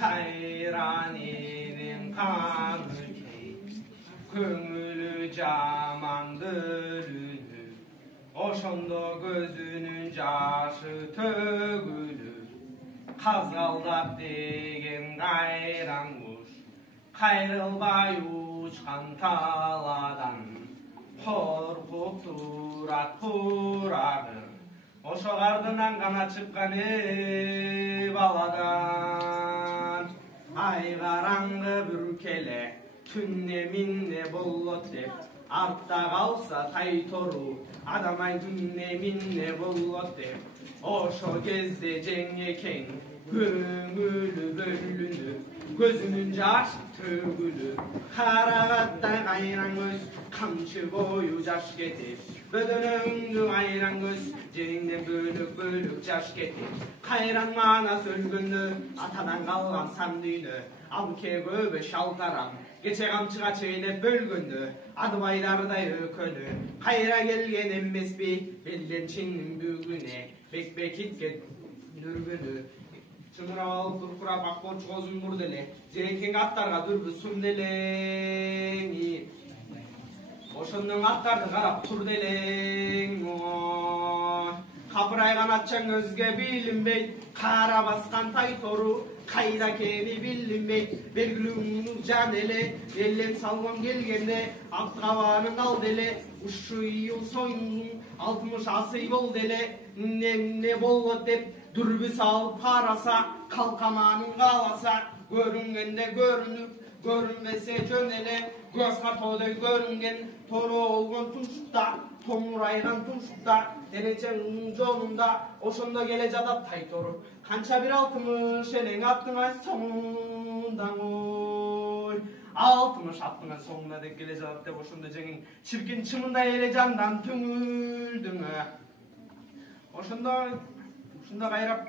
Hayraninin kanı köngülü jamandыр ünü oşondo gözünün jaşı tөгülür kazaldap деген kayran kuş kayrılbay uçkan taladan korkup durat purağı oşo ardынан gana çıkkan baladan ay karangı bürkele tünne minne bollot dep artta kalsa tay toru adamay tünne minne bollot dep oşo kezde jengeken köngülü bölünü gözünün jaşı tөгülü karagatta kayran göz kamçı boyu jaş ketip bödönöңdү ayran göz жеңден бөлүк жаш кетип кайран мана сөлгүндү атадан калган сан дүйнө алке көбө шалтарам кече камчыга чейнеп бөлгөндү адыбайдардай өкөнү кайра келген эмеспи элден чиндин бүгүнө бекбек кеткен дүргүнү чымырап алып куркурап ак болчу козун бур деле жеңкең аттарга дүрбү сум делең ошондон аттарды карап тур делең капырайган атчан көзгө билинбейт кара баскан тай тору кайда кени билинбейт белгилүү жан эле элден салгон келгенде аккабанын ал деле ушул июл союн 60 асый бол деле эмне болот деп дүрбү салып караса калкаманын кааласа көрүнгенде көрүнүп көрүнбесе жөн эле көз картоодой көрүнген тору болгон тушукта томурайган тушукта эречең жолунда ошондо келе жатат тай тору канча бир 60 элең аттыңа соңунда ой 60 аттыңа соңунда деп келе жатат деп ошондо жеңиң чиркин чымындай эле жандан түңүлдүң ошондо кайрап